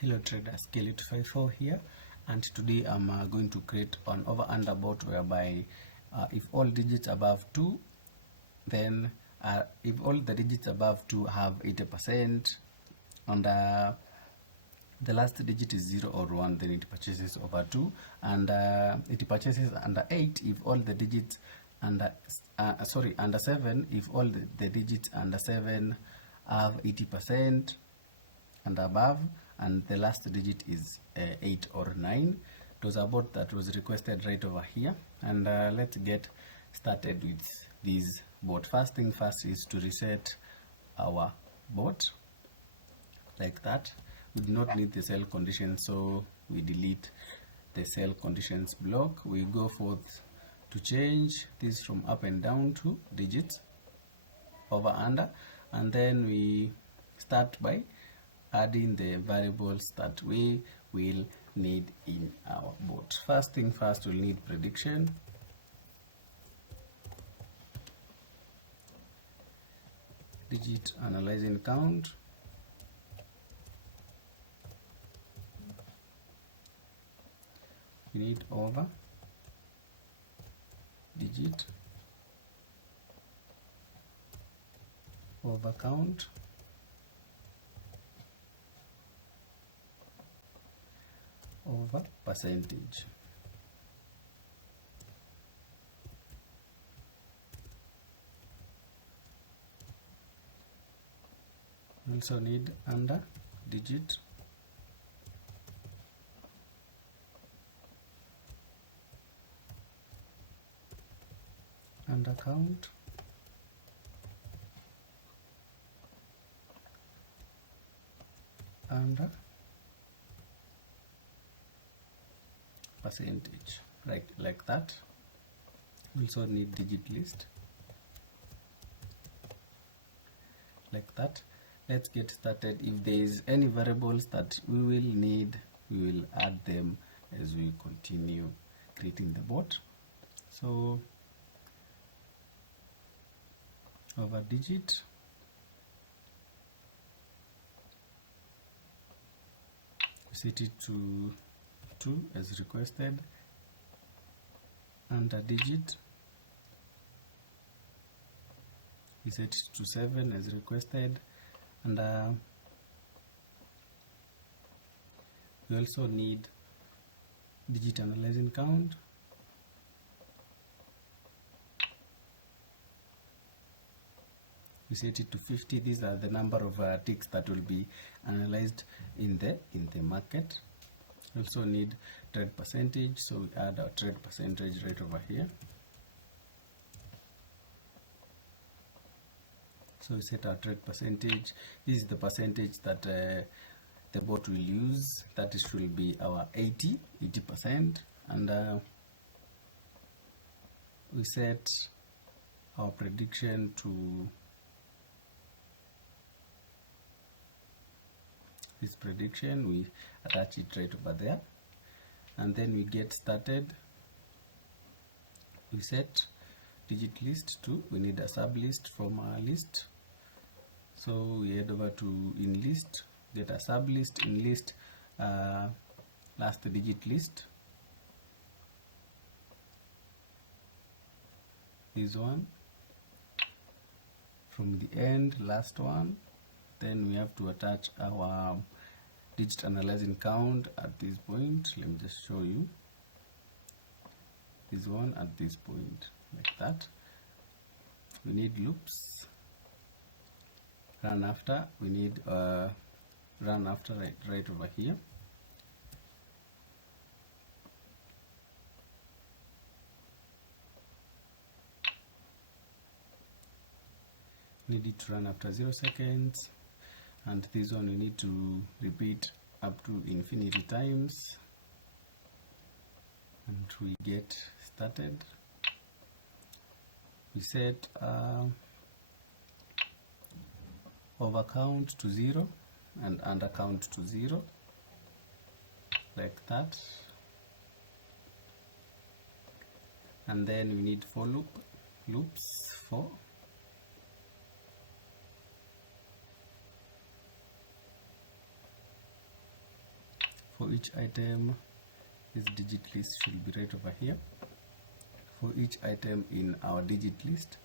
Hello traders, Kelly254 here, and today I'm going to create an over under bot whereby if all digits above 2, then if all the digits above 2 have 80% and the last digit is 0 or 1, then it purchases over 2, and it purchases under 8 if all the digits under under 7 if all the digits under 7 have 80% and above, and the last digit is 8 or 9. It was a bot that was requested right over here, and let's get started with this bot. First thing first is to reset our bot like that. We do not need the sell conditions, so we delete the sell conditions block. We go forth to change this from up and down to digits over under, and then we start by adding the variables that we will need in our bot. First thing first, we'll need prediction, digit analyzing count, we need over, digit, over count, over percentage. We also need under, digit, under count, under percentage, right, like that. We also need digit list, like that. Let's get started. If there is any variables that we will need, we will add them as we continue creating the bot. So over digit, we set it to 2 as requested. Under digit, we set it to 7 as requested, and we also need digit analyzing count, we set it to 50. These are the number of ticks that will be analyzed in the market. We also need trade percentage, so we add our trade percentage right over here. So we set our trade percentage. This is the percentage that the bot will use. That should be our 80%, and we set our prediction to this prediction. We attach it right over there, and then we get started. We set digit list to, we need a sub list from our list, so we head over to in list, get a sub list, in list, last digit list, this one from the end, last one. Then we have to attach our digit analyzing count at this point. Let me just show you this one at this point, like that. We need loops, run after, we need run after right over here. Need it to run after 0 seconds, and this one we need to repeat up to infinity times, and we get started. We set over count to 0 and under count to 0, like that. And then we need for loops for for each item, this digit list should be right over here. For each item in our digit list,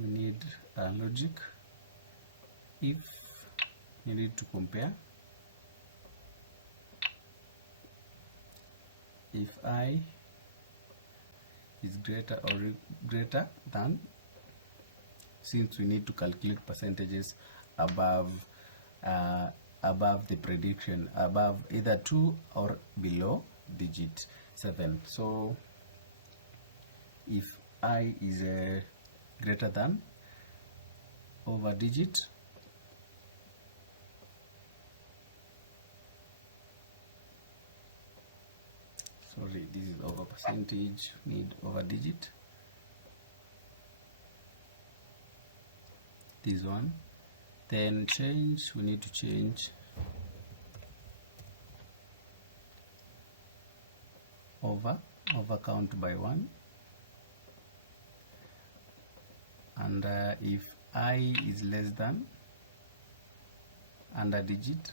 we need a logic. If you need to compare, if I is greater than, since we need to calculate percentages above the prediction, above either 2 or below digit 7. So if I is greater than over digit, sorry, this is over percentage, need over digit, this one, then change, we need to change over count by 1, and if I is less than under digit,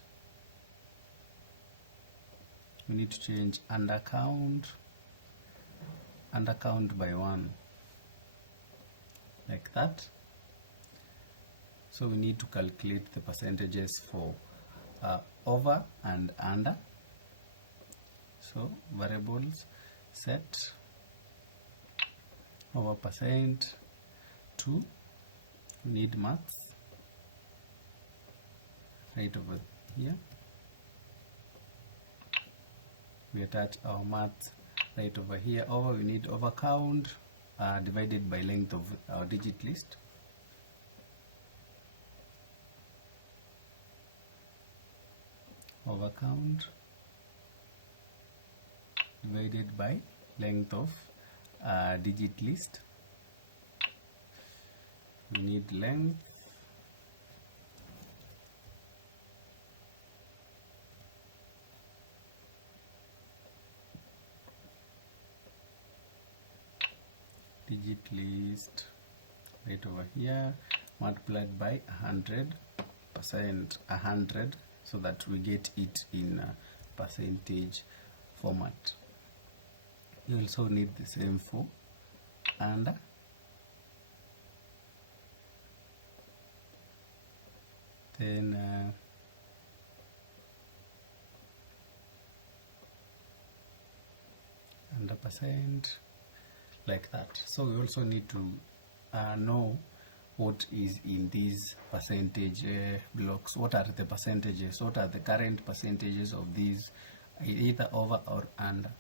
we need to change under count by 1, like that. So we need to calculate the percentages for over and under. So variables, set over percent to, we need maths right over here. We attach our maths right over here. Over, we need over count divided by length of our digit list. Over count divided by length of digit list. We need length digit list right over here, multiplied by 100%, 100, so that we get it in percentage format. You also need the same for under. Then under percent, like that. So we also need to know what is in these percentage blocks. What are the percentages? What are the current percentages of these, either over or under?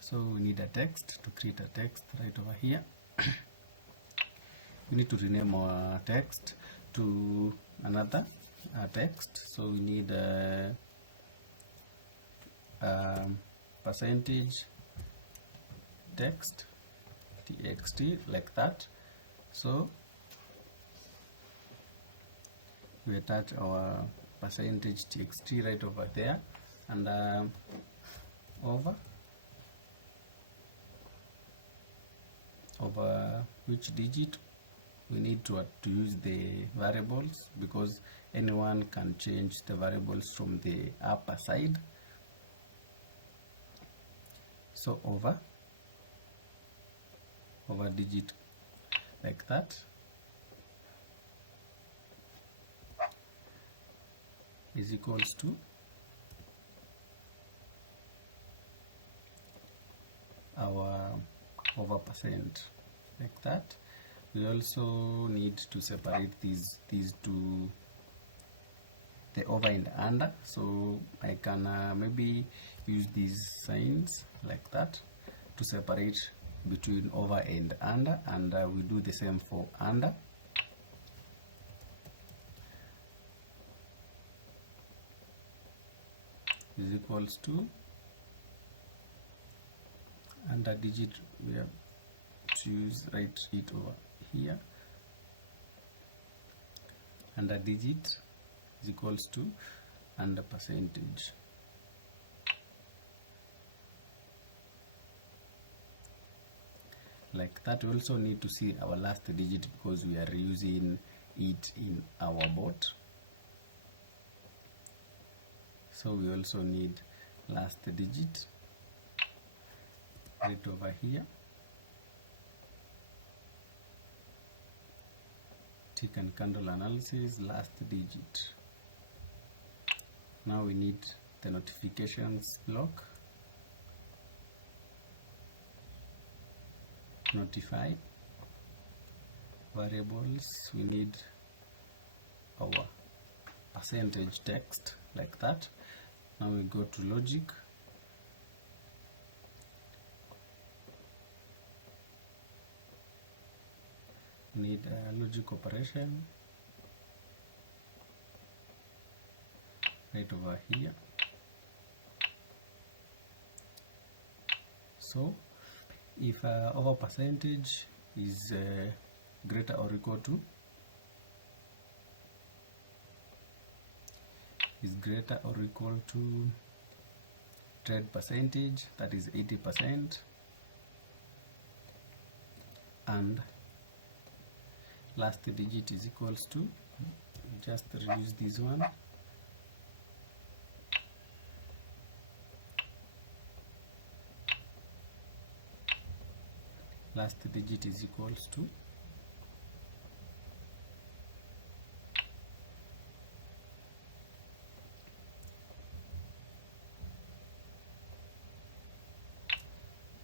So we need a text. To create a text right over here, we need to rename our text to another text. So we need a percentage text txt, like that. So we attach our percentage txt right over there, and over which digit we need to use the variables, because anyone can change the variables from the upper side. So over digit, like that, is equals to our over percent, like that. We also need to separate these two, the over and under. So I can maybe use these signs like that to separate between over and under, and we do the same for under. Is equals to under digit, we have to write it over here. Under digit is equals to under percentage. like that. We also need to see our last digit because we are using it in our bot. So we also need last digit right over here. Tick and candle analysis, last digit. Now we need the notifications block. Notify variables, we need our percentage text like that. Now we go to logic. Need a logic operation right over here. So if our percentage is greater or equal to trade percentage, that is 80%, and last digit is equals to, just reduce this one, last digit is equals to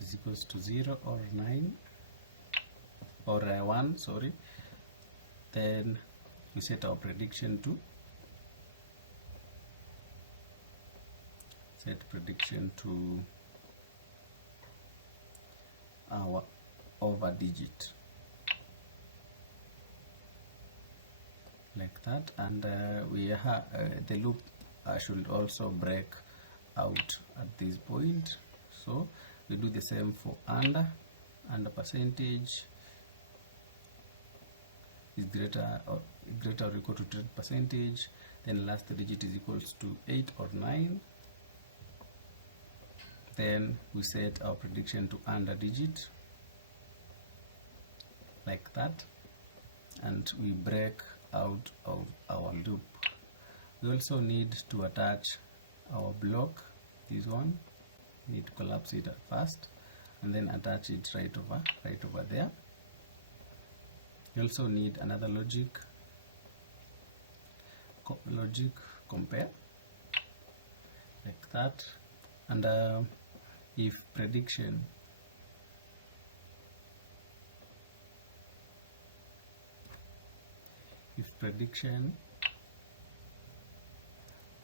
is equals to 0 or 9 or 1, sorry. Then we set our prediction to our over digit like that, and we have the loop should also break out at this point. So we do the same for under percentage is greater or equal to trade percentage, then last digit is equals to 8 or 9. Then we set our prediction to under digit like that, and we break out of our loop. We also need to attach our block, this one, need to collapse it first and then attach it right over there. You also need another logic compare like that, and if prediction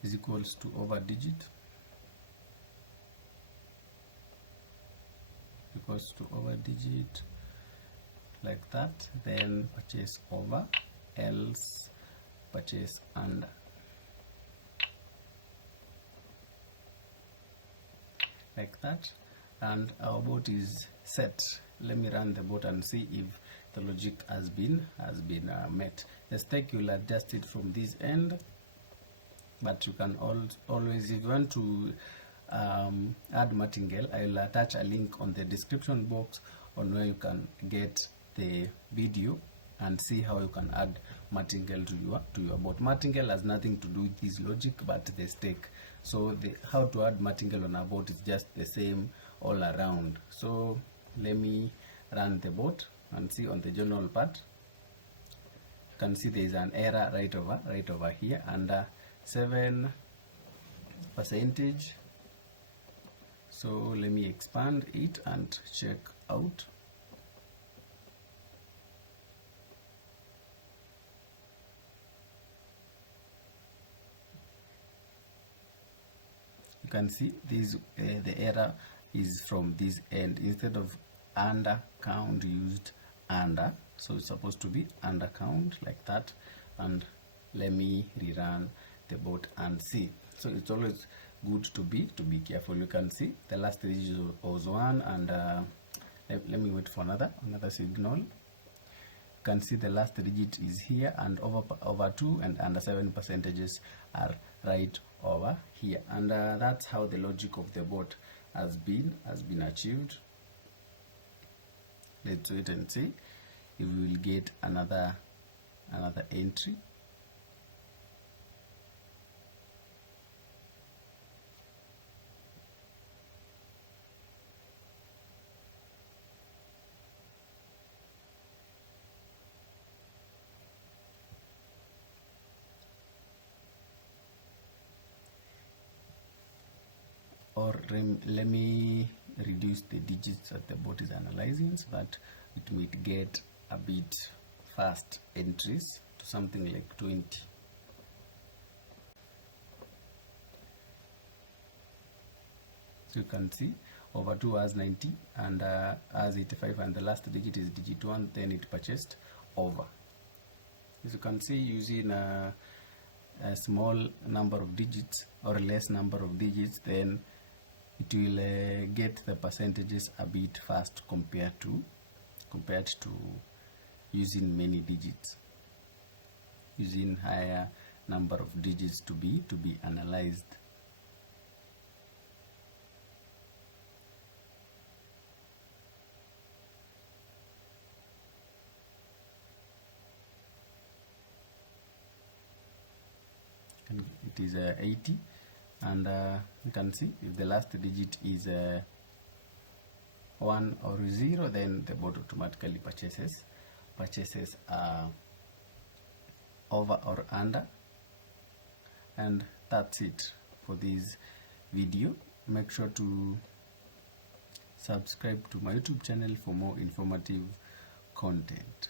is equals to over digit, like that, then purchase over, else purchase under. Like that, and our bot is set. Let me run the bot and see if the logic has been met. The stake, you will adjust it from this end, but you can always, if you want to add martingale, I will attach a link on the description box on where you can get the video and see how you can add martingale to your bot. Martingale has nothing to do with this logic but the stake. So how to add martingale on a bot is just the same all around. So let me run the bot and see on the general part. You can see there is an error right over here under 7%. So let me expand it and check out. You can see this the error is from this end. Instead of under count, used under, so it's supposed to be under count like that. And let me rerun the bot and see. So it's always good to be careful. You can see the last digit was 1, and let me wait for another signal. You can see the last digit is here, and over 2 and under 7% are right over here, and that's how the logic of the bot has been achieved. Let's wait and see if we will get another entry. Or let me reduce the digits that the bot is analyzing so that it might get a bit fast entries to something like 20. So you can see over 2 hours 90 and hours 85, and the last digit is digit 1, then it purchased over. As you can see, using a small number of digits or less number of digits, then it will get the percentages a bit fast compared to using many digits, using higher number of digits to be analyzed. And it is 80, and you can see if the last digit is 1 or 0, then the bot automatically purchases over or under. And that's it for this video. Make sure to subscribe to my YouTube channel for more informative content.